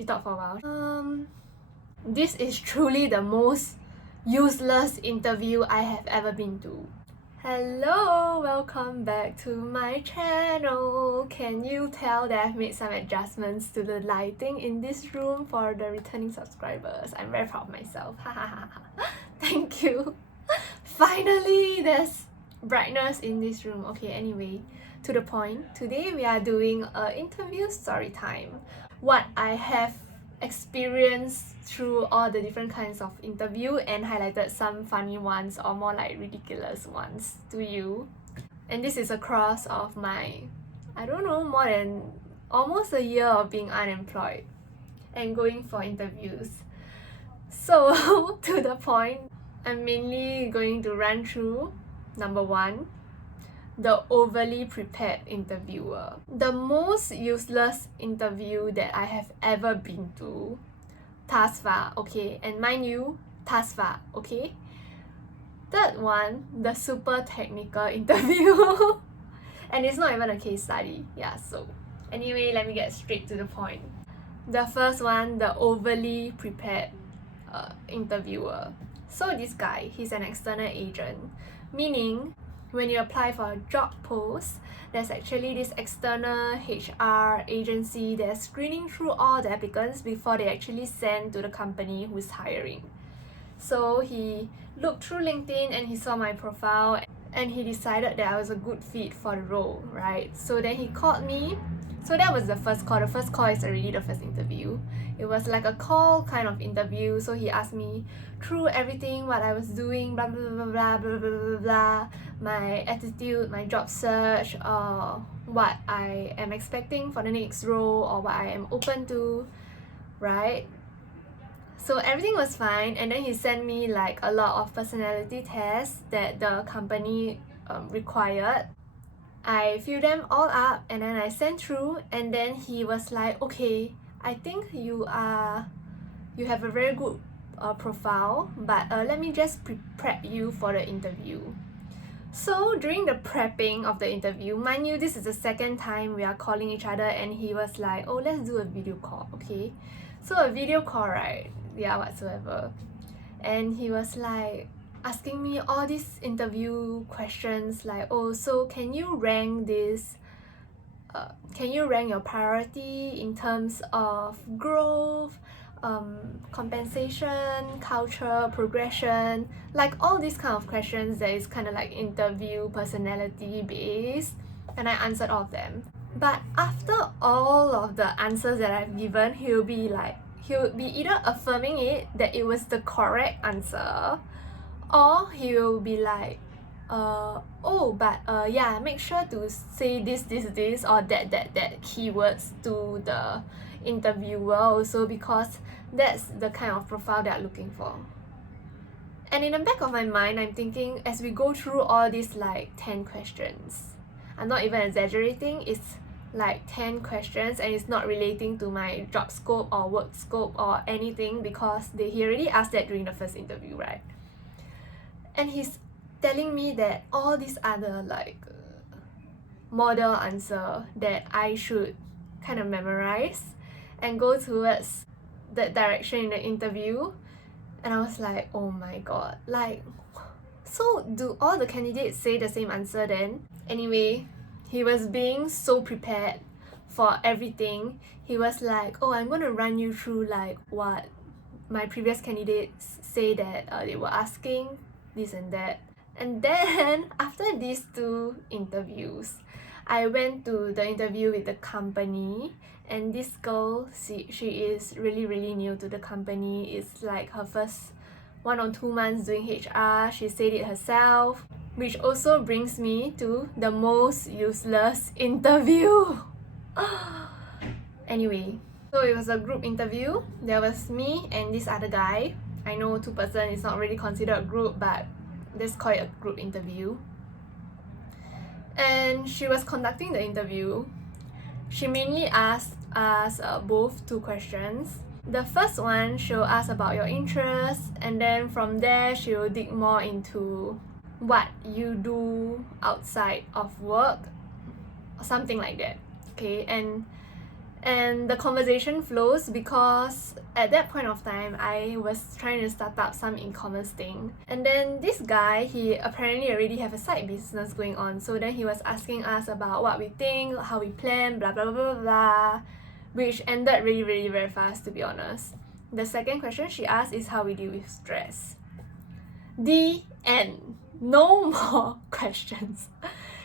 She thought for a while. This is truly the most useless interview I have ever been to. Hello, welcome back to my channel. Can you tell that I've made some adjustments to the lighting in this room for the returning subscribers? I'm very proud of myself. Thank you. Finally, there's brightness in this room. Okay, anyway, to the point. Today we are doing an interview story time. What I have experienced through all the different kinds of interview and highlighted some funny ones or more like ridiculous ones to you. And this is across of my, I don't know, more than almost a year of being unemployed and going for interviews. So to the point, I'm mainly going to run through number 1, the overly prepared interviewer. The most useless interview that I have ever been to. TASFA, okay? And mind you, TASFA, okay? Third one, the super technical interview. And it's not even a case study. Yeah, so anyway, let me get straight to the point. The first one, the overly prepared interviewer. So this guy, he's an external agent, meaning when you apply for a job post, there's actually this external HR agency that's screening through all the applicants before they actually send to the company who's hiring. So he looked through LinkedIn and he saw my profile and he decided that I was a good fit for the role, right? So then he called me. So that was the first call. The first call is already the first interview. It was like a call kind of interview. So he asked me through everything, what I was doing, blah blah blah blah blah blah blah blah, my attitude, my job search, what I am expecting for the next role or what I am open to, right? So everything was fine, and then he sent me like a lot of personality tests that the company required. I filled them all up and then I sent through, and then he was like, okay, I think you have a very good profile, but let me just prep you for the interview. So during the prepping of the interview, mind you, this is the second time we are calling each other, and he was like, oh, let's do a video call, okay? So a video call, right? Yeah, whatsoever. And he was like asking me all these interview questions like, oh, so can you rank this? Can you rank your priority in terms of growth, compensation, culture, progression, like all these kind of questions that is kind of like interview personality based, and I answered all of them. But after all of the answers that I've given, he'll be either affirming it that it was the correct answer, or he'll be like, oh, but yeah, make sure to say this or that keywords to the interviewer also, because that's the kind of profile they're looking for. And in the back of my mind, I'm thinking, as we go through all these like 10 questions, I'm not even exaggerating, it's like 10 questions, and it's not relating to my job scope or work scope or anything, because he already asked that during the first interview, right? And he's telling me that all these other like model answer that I should kind of memorize and go towards that direction in the interview. And I was like, oh my god, like, so do all the candidates say the same answer then? Anyway, he was being so prepared for everything. He was like, oh, I'm going to run you through like what my previous candidates say that they were asking, this and that. And then after these 2 interviews, I went to the interview with the company, and this girl, she is really new to the company. It's like her first 1 or 2 months doing HR. She said it herself, which also brings me to the most useless interview. Anyway, so it was a group interview. There was me and this other guy. I know 2 person is not really considered a group, but let's call it a group interview. And she was conducting the interview. She mainly asked us both 2 questions. The first one, she'll ask about your interests, and then from there she'll dig more into what you do outside of work or something like that, okay? And And the conversation flows because at that point of time I was trying to start up some e-commerce thing, and then this guy, he apparently already have a side business going on, so then he was asking us about what we think, how we plan, blah blah blah blah blah, which ended really very fast, to be honest. The second question she asked is how we deal with stress. The end. No more questions.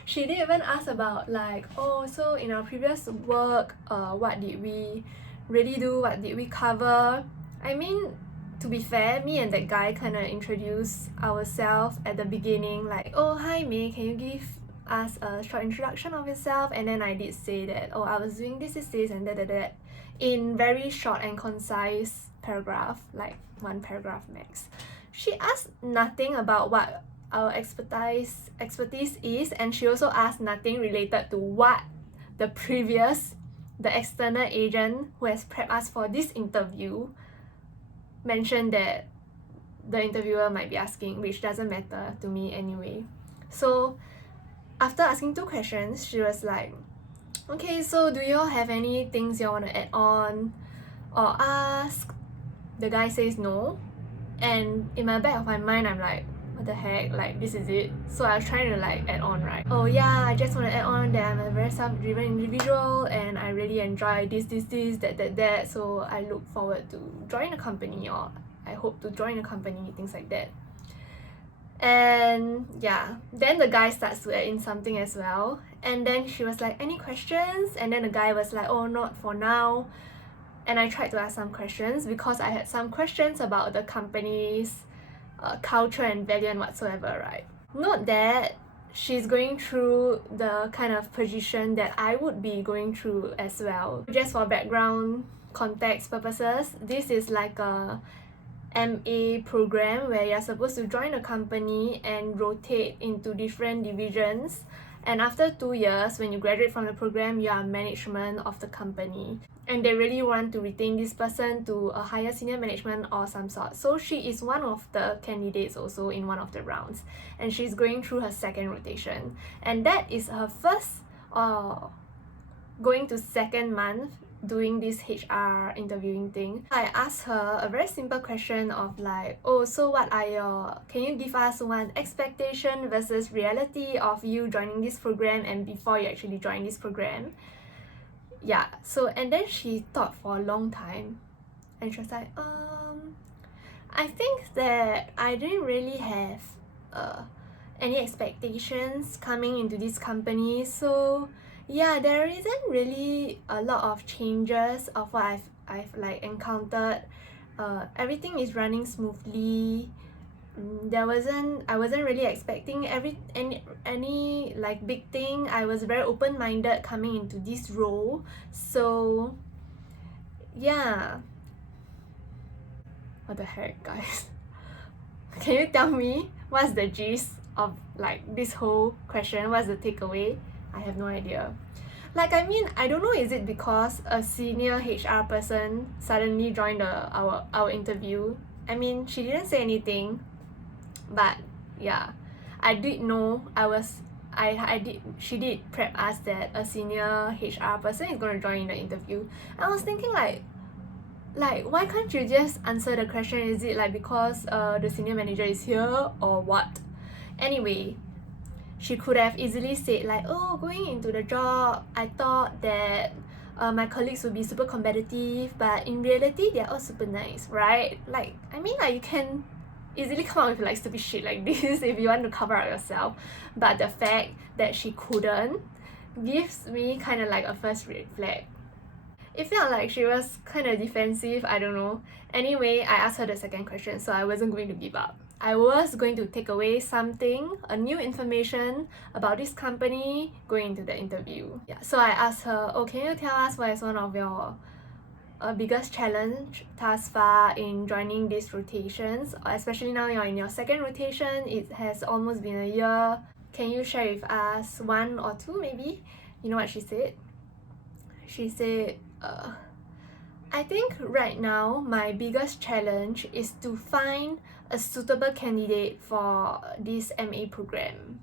She didn't even ask about like, oh, so in our previous work, what did we really do? What did we cover? I mean, to be fair, me and that guy kind of introduced ourselves at the beginning, like, oh, hi May, can you give us a short introduction of yourself? And then I did say that, oh, I was doing this and that, in very short and concise paragraph, like one paragraph max. She asked nothing about what our expertise is, and she also asked nothing related to what the external agent who has prepped us for this interview mentioned that the interviewer might be asking, which doesn't matter to me anyway. So after asking 2 questions, she was like, okay, so do you all have any things you want to add on or ask? The guy says no, and in my back of my mind I'm like, what the heck, like this is it? So I was trying to like add on, right? Oh yeah, I just want to add on that I'm a very self-driven individual and I really enjoy this, that, so I look forward to join a company, or I hope to join a company, things like that. And yeah, then the guy starts to add in something as well, and then she was like, any questions? And then the guy was like, oh, not for now. And I tried to ask some questions because I had some questions about the company's culture and value and whatsoever, right? Note that she's going through the kind of position that I would be going through as well. Just for background context purposes, this is like a MA program where you're supposed to join a company and rotate into different divisions, and after 2 years, when you graduate from the program, you are management of the company, and they really want to retain this person to a higher senior management or some sort. So she is one of the candidates also in one of the rounds, and she's going through her second rotation, and that is her first going to second month doing this HR interviewing thing. I asked her a very simple question of like, oh, so what are your, can you give us one expectation versus reality of you joining this program and before you actually join this program? Yeah, so and then she thought for a long time and she was like, I think that I didn't really have any expectations coming into this company, so yeah, there isn't really a lot of changes of what I've like encountered. Everything is running smoothly. I wasn't really expecting any like big thing. I was very open-minded coming into this role, so yeah. What the heck, guys? Can you tell me what's the gist of like this whole question? What's the takeaway? I have no idea. Like, I mean, I don't know, is it because a senior HR person suddenly joined our interview? I mean, she didn't say anything, but yeah, I did know she did prep us that a senior HR person is going to join the interview. I was thinking like why can't you just answer the question? Is it like because the senior manager is here or what? Anyway, she could have easily said like, oh, going into the job, I thought that my colleagues would be super competitive, but in reality they're all super nice, right? Like, I mean, like, you can easily come up with like stupid shit like this if you want to cover up yourself, but the fact that she couldn't gives me kind of like a first red flag. It felt like she was kind of defensive, I don't know. Anyway, I asked her the second question, so I wasn't going to give up. I was going to take away something, a new information about this company going into the interview. Yeah, so I asked her, oh, can you tell us what is one of your biggest challenge thus far in joining these rotations? Especially now you're in your second rotation, it has almost been a year. Can you share with us 1 or 2 maybe? You know what she said? She said, I think right now my biggest challenge is to find a suitable candidate for this MA program.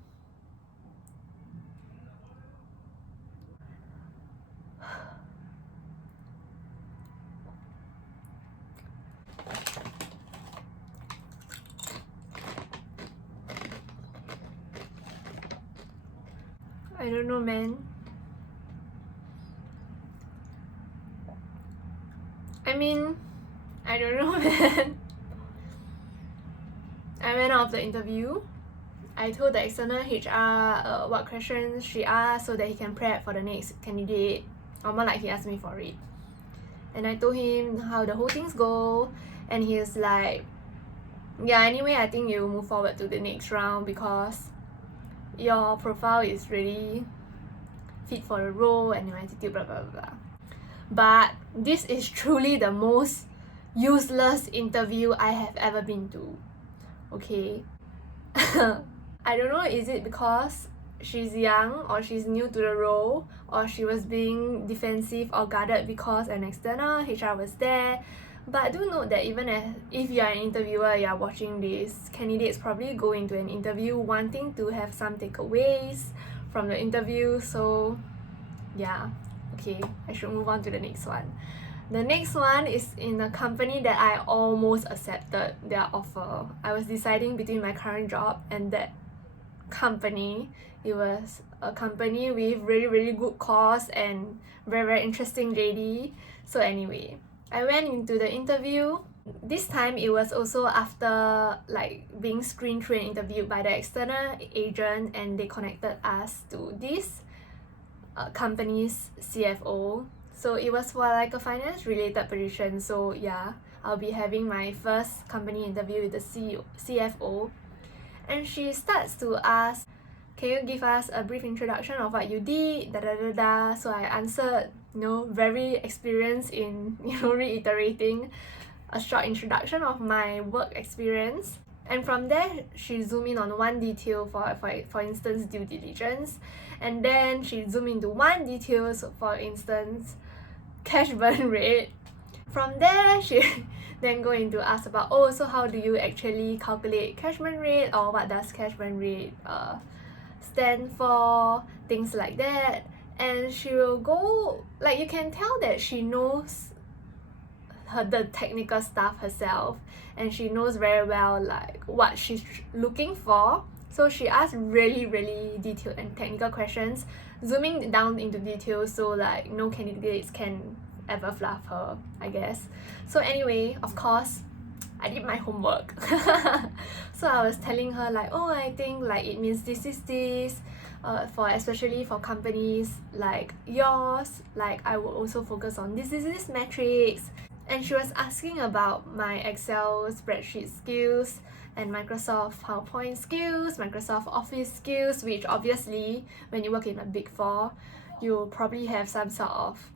I don't know, man. I mean, I don't know, man. I went out of the interview. I told the external HR what questions she asked so that he can prep for the next candidate. Or more like he asked me for it. And I told him how the whole things go, and he was like, yeah, anyway, I think you move forward to the next round because your profile is really fit for the role and your attitude, blah blah blah. But this is truly the most useless interview I have ever been to. Okay. I don't know, is it because she's young or she's new to the role or she was being defensive or guarded because an external HR was there. But do note that even if you are an interviewer, you are watching this, candidates probably go into an interview wanting to have some takeaways from the interview. So yeah, okay, I should move on to the next one. The next one is in a company that I almost accepted their offer. I was deciding between my current job and that company. It was a company with really good course and very interesting JD. So anyway, I went into the interview. This time it was also after like being screened through and interviewed by the external agent, and they connected us to this company's CFO. So it was for like a finance related position. So yeah, I'll be having my first company interview with the CFO. And she starts to ask, can you give us a brief introduction of what you did, da da da da. So I answered, very experienced in reiterating a short introduction of my work experience. And from there, she zoomed in on one detail, for instance, due diligence. And then she zoomed into one detail, so for instance, cash burn rate. From there, she then go into ask about, so how do you actually calculate cash burn rate, or what does cash burn rate stand for, things like that. And she will go, like, you can tell that she knows the technical stuff herself, and she knows very well like what she's looking for. So she asked really detailed and technical questions, zooming down into details so like no candidates can ever fluff her, I guess. So anyway, of course, I did my homework. So I was telling her like, I think like it means this for especially for companies like yours, like I will also focus on this metrics. And she was asking about my Excel spreadsheet skills and Microsoft PowerPoint skills, Microsoft Office skills, which obviously when you work in a Big Four, you'll probably have some sort of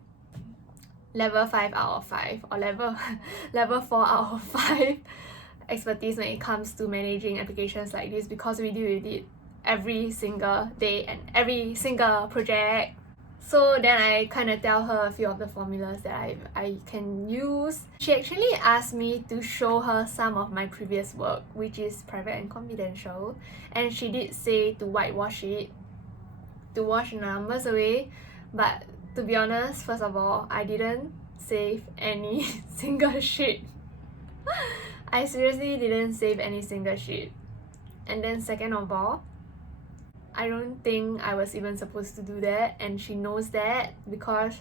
level 5 out of 5 or level 4 out of 5 expertise when it comes to managing applications like this, because we deal with it every single day and every single project. So then I kind of tell her a few of the formulas that I can use. She actually asked me to show her some of my previous work, which is private and confidential, and she did say to whitewash it, to wash the numbers away. But to be honest, first of all, I didn't save any single sheet. I seriously didn't save any single sheet. And then second of all, I don't think I was even supposed to do that, and she knows that because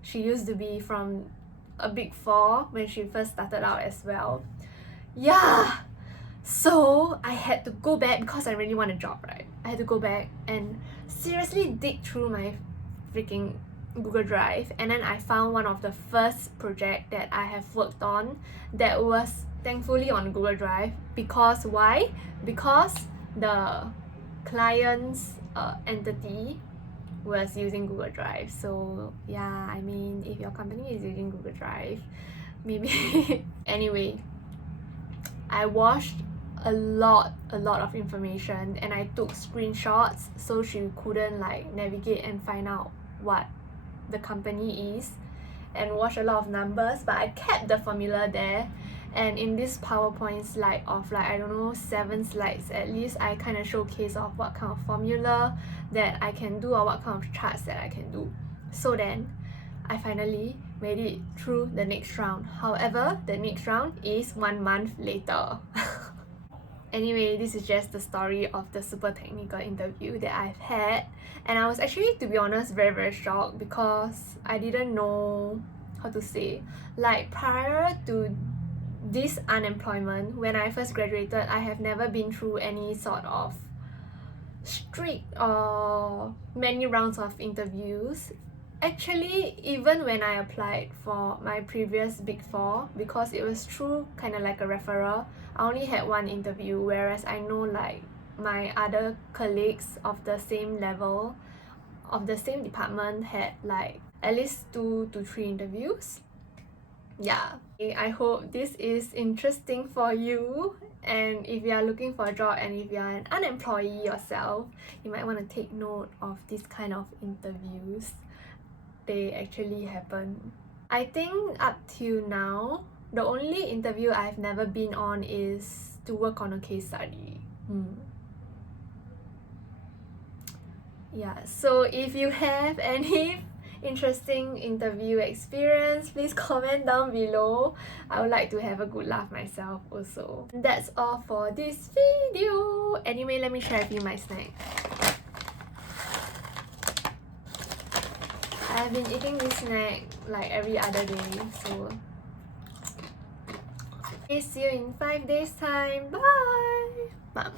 she used to be from a Big Four when she first started out as well. Yeah! So I had to go back because I really want a job, right? I had to go back and seriously dig through my freaking Google Drive, and then I found one of the first project that I have worked on that was thankfully on Google Drive. Because why? Because the client's entity was using Google Drive. So yeah, I mean, if your company is using Google Drive, maybe anyway, I washed a lot of information and I took screenshots so she couldn't like navigate and find out what the company is, and wash a lot of numbers. But I kept the formula there, and in this PowerPoint slide of like, I don't know, 7 slides at least, I kind of showcase of what kind of formula that I can do or what kind of charts that I can do. So then I finally made it through the next round. However, the next round is 1 month later. Anyway, this is just the story of the super technical interview that I've had, and I was actually, to be honest, very shocked because I didn't know how to say. Like, prior to this unemployment, when I first graduated, I have never been through any sort of strict or many rounds of interviews. Actually, even when I applied for my previous Big Four, because it was through kind of like a referral, I only had one interview, whereas I know like my other colleagues of the same level, of the same department, had like at least 2 to 3 interviews. Yeah, I hope this is interesting for you, and if you are looking for a job and if you are an unemployee yourself, you might want to take note of this kind of interviews. They actually happen. I think up till now, the only interview I've never been on is to work on a case study. Yeah, so if you have any interesting interview experience, please comment down below. I would like to have a good laugh myself also. That's all for this video. Anyway, let me share with you my snack. I've been eating this snack like every other day, so see you in 5 days time. Bye!